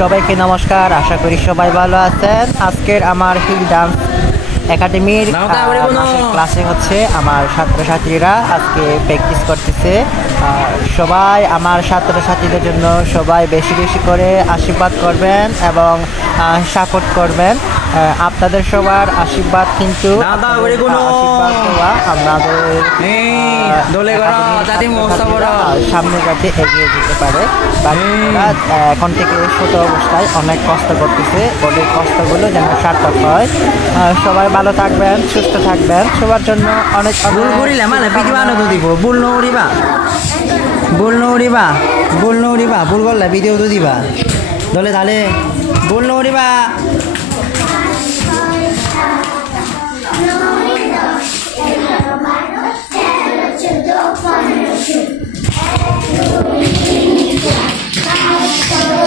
সবাইকে নমস্কার, আশা করি সবাই ভালো আছেন। আজকের আমার হিল ডান্স একাডেমির ক্লাসে হচ্ছে আমার ছাত্রছাত্রীরা আজকে প্র্যাকটিস করতেছে। সবাই আমার ছাত্রছাত্রীদের জন্য সবাই বেশি বেশি করে আশীর্বাদ করবেন এবং সাপোর্ট করবেন। আপনাদের সবার আশীর্বাদ কিন্তু সামনে যাতে এগিয়ে যেতে পারে। এখন থেকে ছোট অবস্থায় অনেক কষ্ট করতেছে, ওদের কষ্টগুলো যেন সার্থক হয়। সবাই ভালো থাকবেন, সুস্থ থাকবেন, সবার জন্য অনেক ভুল করলে ভিডিও তো দিবা দলে তাহলে ভুল নড়িবা। Come on.